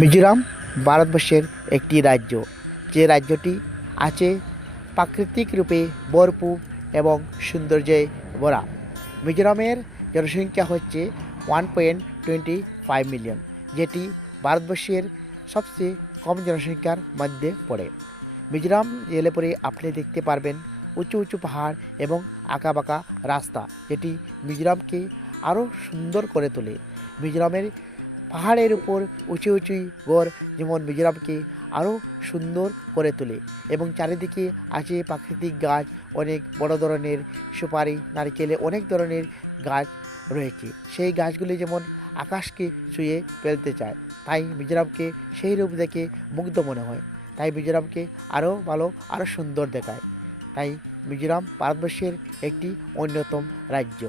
মিজোরাম ভারতবর্ষের একটি রাজ্য। যে রাজ্যটি আছে প্রাকৃতিক রূপে ভরপুর এবং সৌন্দর্যে ভরা। মিজোরামের জনসংখ্যা হচ্ছে one point twenty five million যেটি ভারতবর্ষের সবচেয়ে কম জনসংখ্যার মধ্যে পড়ে। মিজোরাম গেলে পরে আপনি দেখতে পারবেন উঁচু উঁচু পাহাড় এবং আঁকাবাঁকা রাস্তা, যেটি মিজোরামকে আরও সুন্দর করে তোলে। মিজোরামের পাহাড়ের উপর উঁচু উঁচু গড় যেমন মিজোরামকে আরও সুন্দর করে তোলে এবং চারিদিকে আছে প্রাকৃতিক গাছ, অনেক বড় ধরনের সুপারি, নারকেলে অনেক ধরনের গাছ রয়েছে। সেই গাছগুলি যেমন আকাশকে ছুঁয়ে ফেলতে চায়, তাই মিজোরামকে সেই রূপ দেখে মুগ্ধ মনে হয়। তাই মিজোরামকে আরও ভালো, আরও সুন্দর দেখায়। তাই মিজোরাম ভারতবর্ষের একটি অন্যতম রাজ্য।